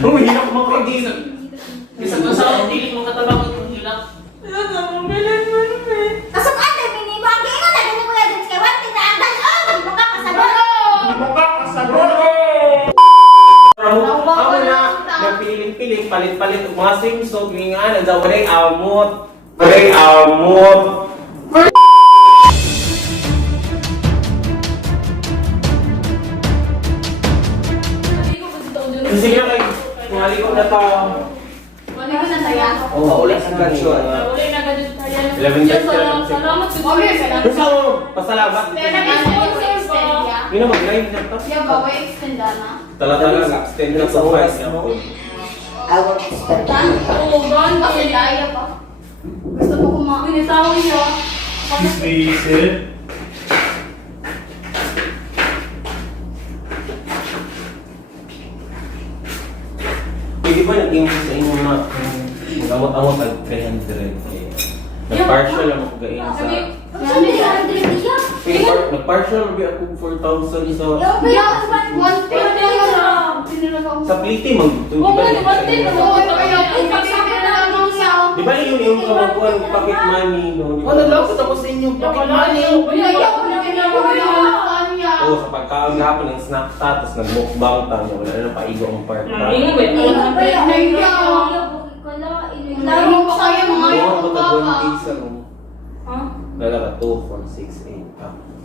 Umiyak mo ko din. Isa pa sa hindi mo katabang yung hilak. Kasok ate, minibang kayo na ganun mo yan kay Wante na andan. Hindi mo ka kasagot. Ako na, nagpiling-piling, palit-palit ang mga swimsuit, yung nga, nagsawaray amot. Waray amot. Sige na kayo, kumali ko na to. Wala ko na saya. Oo, ulit sa graduation. 11 years ka lang. Salamat sa Gusto mo, pasalamat. Hindi na mag-live na to. Yeah, ba way extend na. Talaga lang, extend na sa price niya po. I want to start. Oo, gan. Kasi daya pa. Gusto ko kumain. Binitawin niya. Pwede ba naging sa inyo na mag-amot-amot ang 300? Nag-partial lang ako gain sa... Sabi ko, Andre, diya. Nag-partial ba ako 4,000 sa... One thing lang. Sa pliti, mag-2,000. Oo, nag-1 Di ba yung kamakuan ng pocket money? Oh, naglapot ako sa inyo. Bakit money? Oo, sa pagkaon hapon ng snack ta, tapos nag-mukbang ta, wala na paigo ang part ta. Laro pa kayo mga Oo, yung ang baba. mag-20 sa room. Nalala, 2, 4, 6,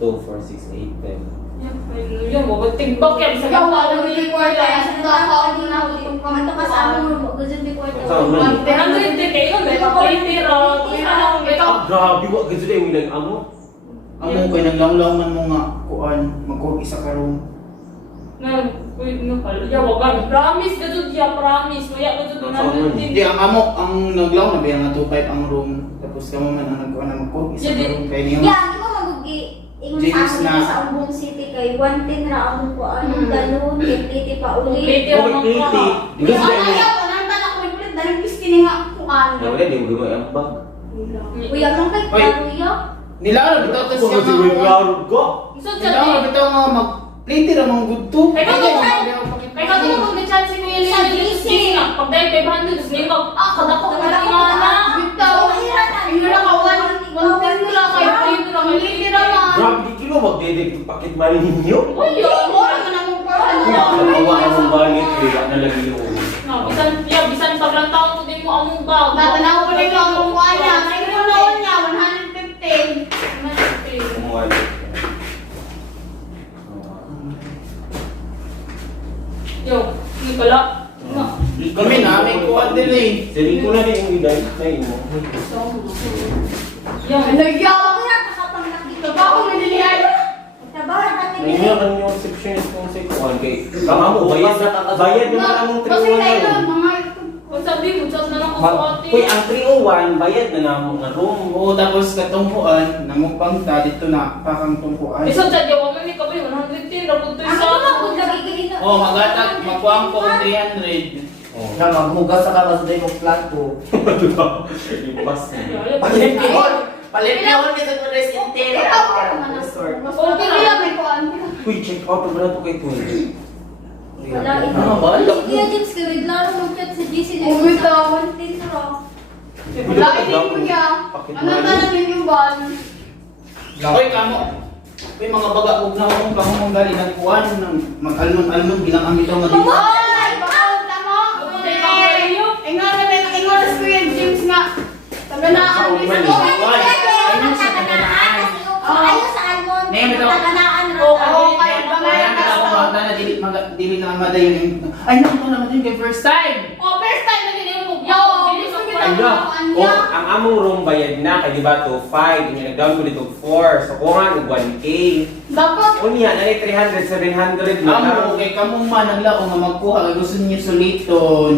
8. 2, 4, 6, 8, 10. Yan, tigbak yan. Sa Ikaw, alam mo yung kwarta yan. Sa kakaon mo na ulit. Kung kamata ka sa amin mo, gusto yung kwarta. Saan mo? 100 kayo, may kapalitira. Grabe, wag ganito na yung ilang amo. Amo kay naglanglangan mo nga kuan, magko-isa ka room. Promise ka dun, ya, promise. Maya ka dun, Hindi ang amo ang naglaw na biya nga 2.5 ang room. Tapos kamo man ang nagkuan na magko-isa ka room kay niyo. Yan, di mo magugi. Ingon James sa amin na- sa Umbong City kay 110 ra ang ko anong dalon, titi pa uli. Complete. Okay, pliti. Di Gusto ano na ayaw, nanda na ko ulit dahil pisti ni nga kuan. wala, di mo gumay ang bag. Kuya man kay Oy. kuya. Nilara bitaw tas Ako siya kasi may nga. klaro ko. Isod Nilara siya, bitaw nga mag plate ra mong good to. Kaya katulog ni chance ko yun Sa yung GC. nga. Pag dahil 500, tapos may mag, kadako Wala na ko nga na. Bitaw, hira na. Hira ka, 110 lang kayo, dito lang kayo. Hira man. Grabe, di kilo magdedek yung pocket money ninyo. Uy, yun. Mura man ang kuan. Nakawa ang balit, kaya na lagi yung Bisan pag lang taon ko din mo among bag. Natanaw ko rin ang kuan niya. Kay ko noon niya 115. umuwalit. Yo, hindi pala. Kami na may kuan din eh. Sili ko na rin yung iday na imo. Yo, Nagyawa ko na kakapang nakita ba ako nililihay. Trabaho na natin Ngayon nila. ang yung receptionist kong sa ikuan kay kama mo, bayad mo na lang ng Kasi tayo 301. mga pag sabi mo, just na lang ako sa ate. Uy, ang 301, bayad na namo nga room. Oo, tapos katong kuan, namukbang ta dito na pakang tungkuan. Isang sadya, wala may kabay, 110, rabot to Ako isa. na kung lagi ganito. Oh, magatag, magkuang ko 300. Oh. Na maghugas sa kamas day mo plato. Ipas na. Palit pihon! Palit pihon kasi mo rin sintero. Okay lang may kuan. Uy, check out na to kay Twin. Wala ito. Ano ba? Kaya James, kaya laro mag-chat sa GC na Oh, wait, ah. 110 ra. Wala, hindi ko niya. Ano na natin yung ban? Hoy, kamo. Uy, mga baga, huwag na akong kamo mong gali ng kuan, mag-almon bilang ang bitaw nga dito. Ay, bakaw tamo. Ingon na si Kuya James nga. Taganaan. Ayos sa almon. Name ito. Taganaan ra. Oo, kaya ba nga Kaya yan? na ako mga na dili na amada yun. Ay, naku na naman yun kay first time. Oh, first time na din yung mugyaw. Bilis ko kita. Ay na. Oh, ang among room bayad na kay di ba to 5, inya nag-down ko dito 4. So kuhan og 1K. Dapat. Unya na 300, 700 na lang. Amo, kay kamong man ang lao nga magkuha, kay gusto niyo suliton.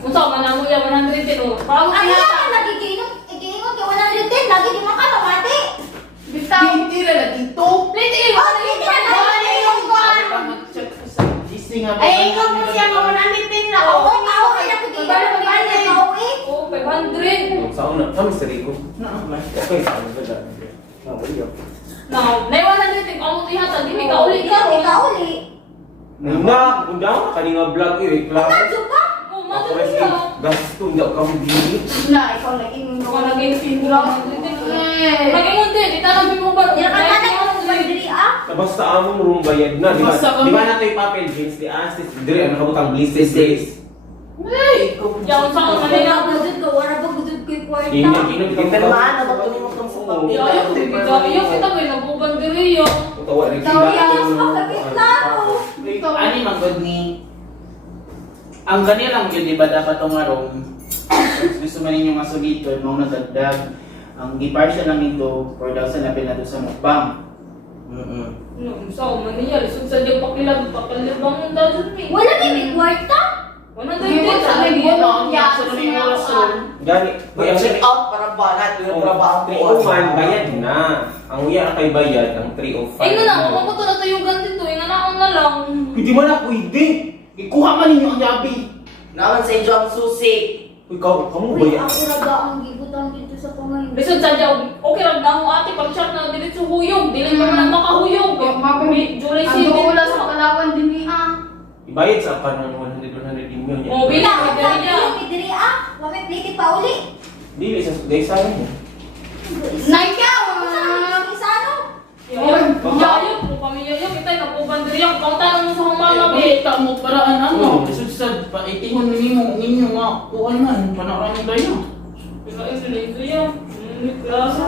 Unsa man na mo ya 110 oh. Paano Ay, kaya? yan, nagiginom. Igiingon kay 110. Lagi di makamamati. Bitaw. Hindi ra na dito. Plate eh. Oh, hindi na naman yung kuan. Mag-check ko sa GC nga. Ay, ikaw mo siya mga 110 na. Oo, kauwi na ko dito. Balik kauwi. Oh, 500. Sa una, kami sa Rico. Na, Okay, sa una ba? Now, naiwanan sa di ka uli ka. Ikauli. Na, kung daw kanina vlog i-reklamo. Kadyo ka. Oh, Ako madali rin, ka. gasto hindi ako bili. Na, ikaw naging Ako naging figura. Naging din, itanong mo ba? Yan ka na yung surgery ah. Basta among room bayad na, di ba? Basta kami- Di ba nato yung papel jeans, di astis, dire ang nakabutang bliss days. Ay, ikaw. Yaw sa ako Wala kanina. ba gudod ka? Wala ba gudod ko yung kwarta? Inog Ipirmahan na ba ito mo itong sa papel? Yaw, yaw, kita ba yung nabubandiri yun? Utawa rin Tawiyas, makapit laro. Ani man god ni. Ang ganyan lang yun, di ba dapat itong arong gusto man ninyo masuliton, mga nadagdag. Ang giparsya lang nito, 4,000 na pinato sa mukbang. Sa man niya, lisod sa diyan pakilabang ang dadyan eh. Wala na yung kwarta. Wala na din sa may Ano, sa may orason. Gani, Uy, ang check out para banat yung trabaho ko. 301, bayad na. Ang uya kay bayad, ang 305. Ay nga lang, kung na tayo ganito eh, nga na lang. Hindi mo na pwede. Ikuha man ninyo ang yabi. Naman sa inyo ang susi. Ikaw, kamu Uy, bayad. ako raga ang gibutan dito sa pangayon. Lisod sa diyan, okay lang na mo ate, pag-chat na dilit sa huyog, dili pa man makahuyog. July Ang 7. duula sa Palawan din ni ah. Ibayad sa apan ng 100 din yun. Oh, Wala, bilang ang madali niya. pagpili diri ah. Wala pliti pa uli. Dili, sa mo. Naika, isa ano? Yayo, kung pamilya yun, kita nagpubandiri yung kauntanan mo sa humama, be. Kita mo paraan ano, susad pa itihon ninyo nga kuhan man panarang kayo. Ito yan. Klasa.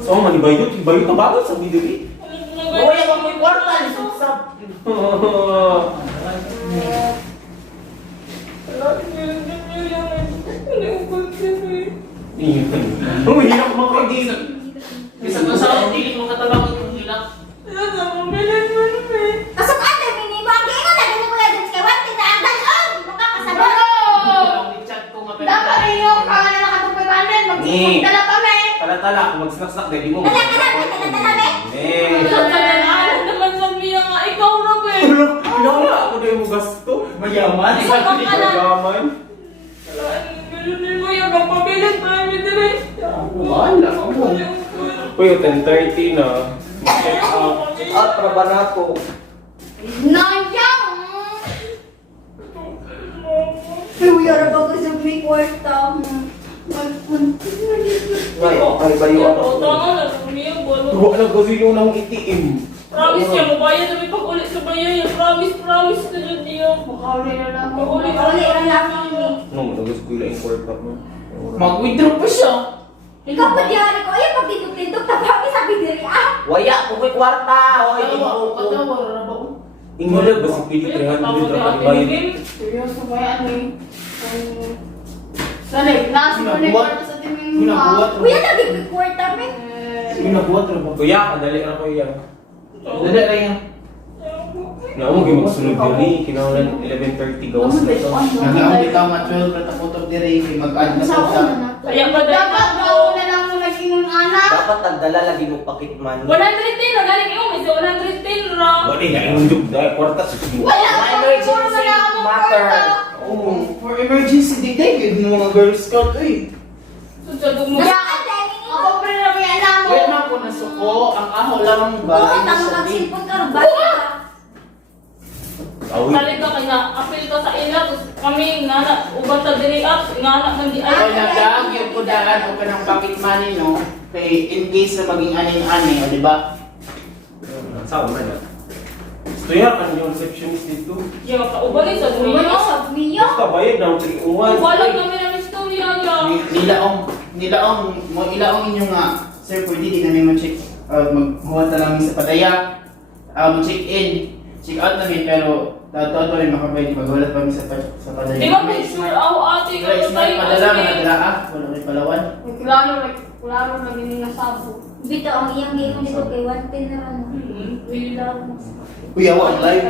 So, manibayot, ibayot na bagay sa bidiri. Uy, ang may kwarta, isusap. Ang hirap makagin. Bisa ko sa dili mo katabang yung hilak. Kasok ate, minimo ang gino na ganun mo na dun sa kwarta na ang dalon. Makakasabot. Ang chat ko nga Dapat rin yung kaya na nakatupay manin. Magdala pa may. Tala-tala, kung mag-snack-snack, dahil di mo. Naman sa miya nga, ikaw na, be. Wala ako na yung gasto. mayaman. Isa pa ka na. Gaman. Ganun mo yung magpabilis pa namin dire. Wala ako. Uy, 10:30 na. Check out. Check out para banat ko. Nandiyan! Uy, yara ba ko sa may kwarta? Ngayon, ay bayo ako. Tama na, umiyang bolo. Huwag na kasi yung nang itiim. Promise niya, mabayad na may pag-ulit sa bayan yan. Promise na dyan niya. Makauli na lang. Makauli na Makauli na lang. No, nagas ko yung kwarta mo. Mag-withdraw pa siya. Ikaw pa diyari ko, ay pagtindok-tindok, tapos sabi diri ah. Waya, kung may kwarta. Hoy, di Katawa, mo ko. katawa, na ba? Ingala ba si Pili 300 na palibayad? Seryoso ba yan eh? Sanay, nasa mo na yung Ginabuhat. kwarta sa timing mo. Ginabuhat. Uy, yan ang big kwarta, men. Ginabuhat na ba? Kuya, kadali na ko yan. Dada rin yan. Na mo gyud magsunod diri, kinahanglan 11:30 gawas na to. Nag-aam bitaw nga 12 na tapotog diri kay mag-add na Sa po una sa. na to. Kaya ba Dapat dapat ako na lang mo nag-ingon anak. Dapat nagdala lagi mo pakitman. 110 na galing yung may 110 ra. Wala na yung job dahil kwarta sa sumo. Wala My pa, emergency puro na lang mo matter. kwarta. Oh, for emergency detective ng mga Girl Scout eh. Sudsad mo. Kaya ka, timing mo. Ako pa rin naman yan alam mo. Wait na po na suko, ang aho lang ba? Bukat ang mag-silpon ka, bakit ka? Awi. Salit ka kaya, apil ka sa ila, tapos kami ngana, uban sa diri up, ngana man di Ay, ay. nag-aagyan ko daan o ka ng pocket money, no? Kay in case na maging aning-ani, o di ba? Saan man na? Gusto yan kan yung receptionist dito. Yung kauban sa diri Uy, up. sa miyo. Basta bayad ng 301. Walang kami na istorya ya. Nilaong, mo ilaong inyo nga, sir, pwede di namin ma-check out, maghuwat na lang sa padaya, mag-check in, check out namin, pero dato rin makabay, maghulat kami sa padaya. Di ba may sure ako ate ka Guys, may padala, manadala wala may palawan. Klaro na gini nasabo. Bito, ang iyang game dito kay 110 na lang. Wala. Uy, awa, ang live.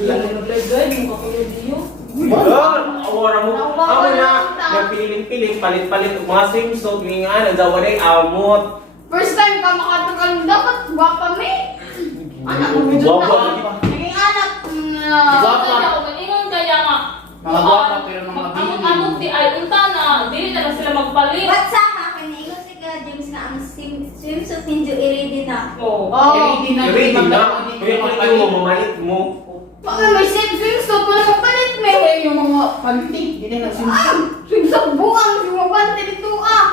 Lalo na play guide mo kakulo diyo. Awara mo. Amo na. Nagpiling-piling, palit-palit ang mga swimsuit. Yung nga, nagdawaray amot. First time ka makatukan, dapat gwapa me. Anak mo, medyo Gwapa. na. Naging anak na. Gwapa. Kaya ako, ingon kaya nga. Mga gwapa, pero mga bini. Amot di ay unta na, dili na lang sila magpalit. Ba't sa akin, ingon si ka James nga ang swimsuit ninyo i-ready na. Oo. Ready na. Ready na. Hindi Kaya palit mo, mamalit mo. Baka may swimsuit, wala magpalit mo. Kaya yung mga panty, hindi na nagsimsim. Swimsuit buang, yung mabante dito ah.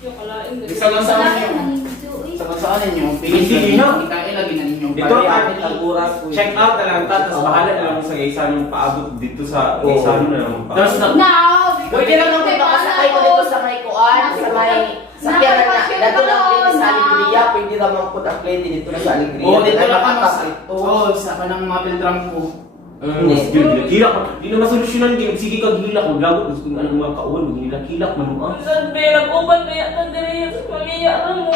Yung kalain. Isa lang sa Wala inyo. yan, naninjo eh. Sa saan ninyo? Hindi na. Ikain lagi na ninyo. Dito Pariapit ang oras po. check out na lang ta, tapos bahala na lang sa isa yung paabot dito sa Oo. isa na lang. Tapos na- Now, Pwede lang nung makasakay ko dito sa may kuan, sa may sakyan na dito lang plate sa Alegria, pwede naman po ang plate dito sa Alegria. Oo, dito lang Ay, kami sa... Oo. Oo, sa kanang mga Beltram ko. Kilak mo. Di na masolusyonan din. Sige ka gilak. Maglagot. Gusto kong anong mga kauwan. Magilak-kilak man mo. Saan ba nag-uban kaya ka diri sa pamilya mo?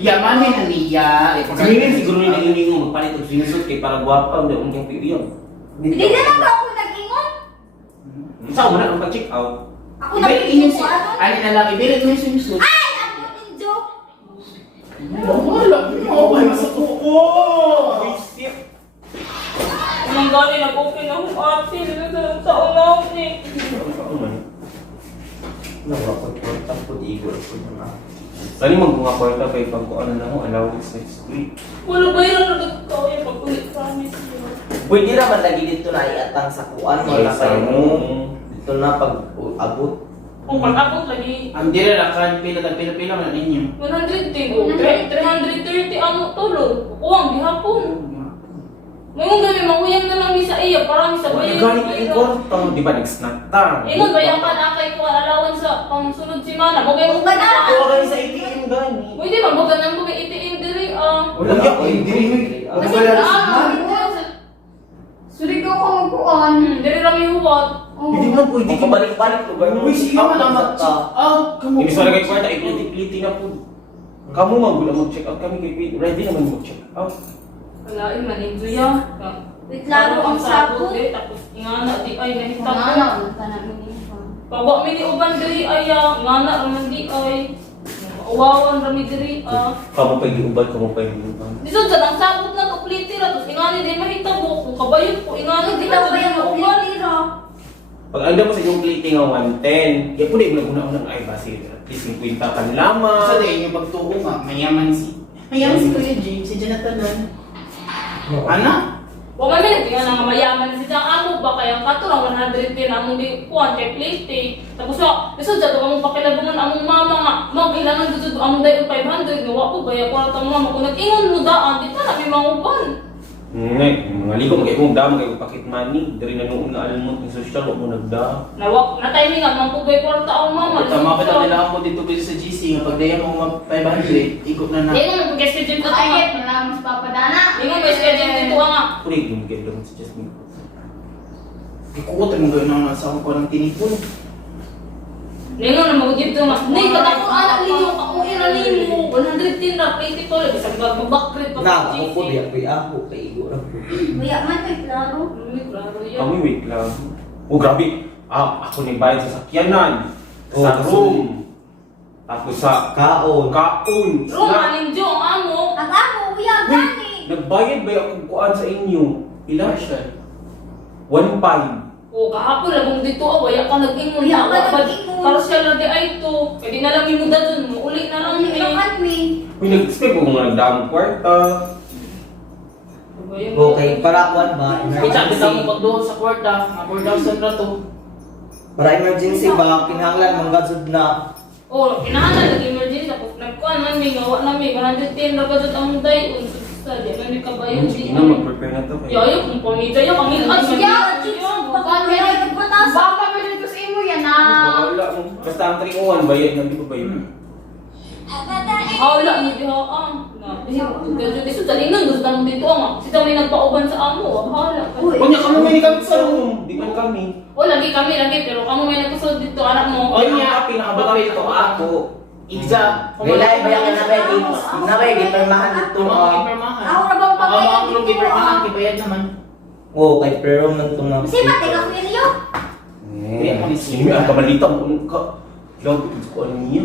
Yaman na niya. Sabihin siguro nila yung mo magpalit og swimsuit kay para guwapa. Hindi ang pilihan. hindi naman ba ako nag-ingon? Saan mo na ang pag-check out? Ako Ibirit inyo si... ano? Ano na lang, ibirit mo yung swimsuit. Ay, ako ninjo. Wala. Okay, nasa kuko. Nang gani nag-open na akong ate. Sa unaw ni. Nakapagportang po, igor po na. Sali mag-mga kwarta kay pag ano na mo, allowance next week. Wala ba yun ang nagkakaya pag-ulit promise yun? Pwede naman lagi dito na iatang sa kuan, wala kayo. Dito na pag-abot. Kung pag-abot lagi, Ang dira kan pila na ninyo. 110 o 330 ano tulog. Kuwang gihapon. Ngayon kami manguyang na lang sa iya para mi sa Wala bayan. galing ang kwarta. Di ba nag-snack ta? Ingon bayan ka na kay ko alawan sa pangsunod si Mana. Mogay mo Ba na? Wala kayo sa ATM gani. Pwede ba mo ganang kung itiin diri ah. Wala ka. Hindi. Kasi Wala na Suri ko ako magkuhan. Diri rami huwat. Hindi man pwede ka balik. Pabalik-balik lugar mo. Uy, sige naman ang mag-check out. Hindi sa lagay kwarta, ipliti na po. Kamu magula mag-check out kami kay ready naman mag-check out. Walain man enjoy ya. Wait, laro ang sabot. Tapos ingana di ay nahitap. Ano? Ka namin yun. Pagwa mi ni uban diri ay ngana raman di ay. Uwawan rami diri Kamu pa giubad, kamu pa giubad. Lisod sa nang sabot na to pliti ra tapos ingani di mahitabo kung kabayon ko ingani di Hindi na ko yung uban. uban. Pag anda mo sa inyong plating ng 110, kaya po na una-unang ay basi, at least 50 ka Sa lamang. din yung pagtuo nga, mayaman si Kuya Jim, si Jonathan nun. Ano? Wa man ni tinga nga mayaman si Jang amo ba kaya katurang 110 amo di kuan kay pliti. Tapos lisod sa to among pakilabangan among mama nga magkailangan gud among dayon 500 nga wa ko gaya ko ta mama kung nag-ingon mo daan di ta na may manguban. Mga ligo, mag-ibong dama kayo pakit money. Dari na noon nga alam mo, yung social, wag mo nagda. Nawak na timing nga man pugay ko ta ang mama. Tama pa nila ako dito sa GC nga pag daya mo mag 500, ikot na na. Di nga mo schedule to Ayet, nga. malaman sa papadana. Di nga may schedule dito nga. Puri, yung kayo lang sa Jasmine. Ikot mo gawin na nasa ko ng tinipon. Di nga na mag-give to nga. Di ka na kung anak ninyo ako ina nimo 110 na 20 to lang sa mag-backgrade pa Na, ako po, di ako kay igor. Kuya man, may klaro. Klaro Kami, yan. wait lang. Oh, grabe. Ako na bayad sa sakyanan. Oh, Sa kasi- room. Tapos sa Kaon. kaon. Room aning Jo ang amo. Ang amo, kuya, gani. Nagbayad ba yung kuan sa inyo? Ilan siya? 1.5. O kahapon labong dito away ka nag-ingon Kuya, na ka nag-ingon. para siya lang di ay to. Pwede na lang imuda dun. Uli na lang Ang ni. ilakan mi. Uy, nag-expect ko kung nagdaang kwarta. Okay, para kuan ba? Kita kita mo Emergency. magduho sa kwarta, nga 4,000 na to. Para emergency ba? Kinahanglan manggazod na. O kinahanglan nag-emergency tapos nagkuhan man may gawa na may 110 ra kadto ang dayon. Sa di man may kabayon Sige di. na, mag-prepare na to. Yayo kung pamilya yo kami Ay, sige, baka may nagpatas. Baka may nagpatas sa imo yan, ah. Wala mo. Basta ang 301, bayad na, di ba bayad? Wala ni diha ang. Na bisu talingan gusto mo dito nga. Si may nagpauban sa amo. Hala. Uy. Kung niya kamo may kami sa room. Di man kami. O lagi kami pero kamu may nagkusod dito anak mo. Oy niya, Ang pinakabagal ito ako. Igza. Relay ba yan na ready? Na ready, permahan dito. Ito ang ipermahan. Ako na bang Ako pagkain ang dito, ipermahan, ah? kibayad naman. Oo, kay pero man itong mga... Kasi pati ka, Filio. Sige, ang kabalita mo ka. Log ko ano niya.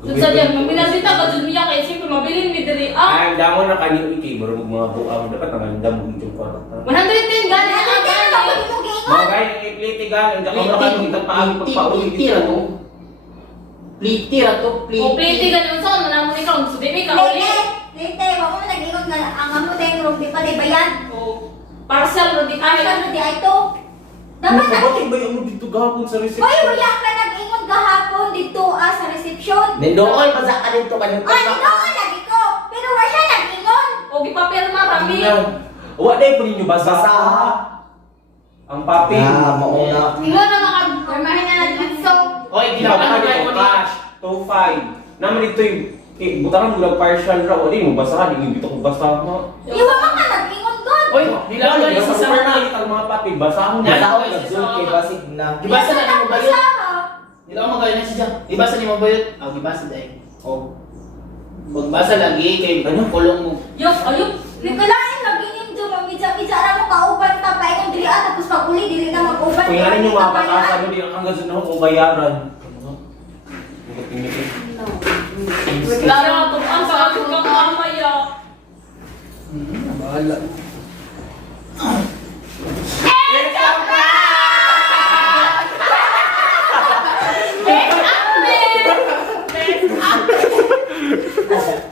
Dun sa diyan, mang pinasita ka dun niya kay siyempre mabilin mi diri Ay, damo na kanino iki, baro mga buang dapat nangandam mo yung kwarta. 110 gani Ano ang din, ako di mo giingon. Mga gaya ng ipliti gan, ang dako na kanong itang paagi pagpauli Tira to. pliti ra to, O pliti ganun sa ano naman ikaw, so di ka uli. Lite, wag mo nag-ingon nga ang amo dahil room di pa di bayad. O parcel ro di Ay, kaya. di ay to. Dapat na. Bakit ba yung dito gahapon sa reception? Hoy, wala ka nag-ingon gahapon dito sa reception. Nindoon, basa ka dito kanyung Ay, ikaw lagi ko. Pero wala siya nag-ingon. O gipapirma rami. Wa day po ninyo basa. Basa. Ang papel. Ah, mauna. Ingon na makapirmahin na natin so. Oy, Ginawa ginawa ka kayo dito ni. cash. 2-5. Naman ito yung butangan mo lang partial raw. Di mo basa. Di mo dito ko basa. Iwa man ka nag-ingon doon. Oy, nilaw na isa sa mga. ang mga papel. Basa mo Yan. na. Wala ko nag-zoom kay Basig na. Gibasa na nimo ba yun? Basa ka. Nilaw mo kayo na siya. Gibasa nimo ba yun? Oh, gibasa dahil. Oh. Magbasa lagi kay kulong mo. Yok, ayok. Nikalain nag-inim doon. Mamidsa-midsa na mo kauban ta pa ikong dili tapos pag uli dili ka mag-uban. Kung yan yung mga batasan mo, di hanggang sa nahong kung bayaran. Wala na ito ang sa ating mga mamaya. Bahala.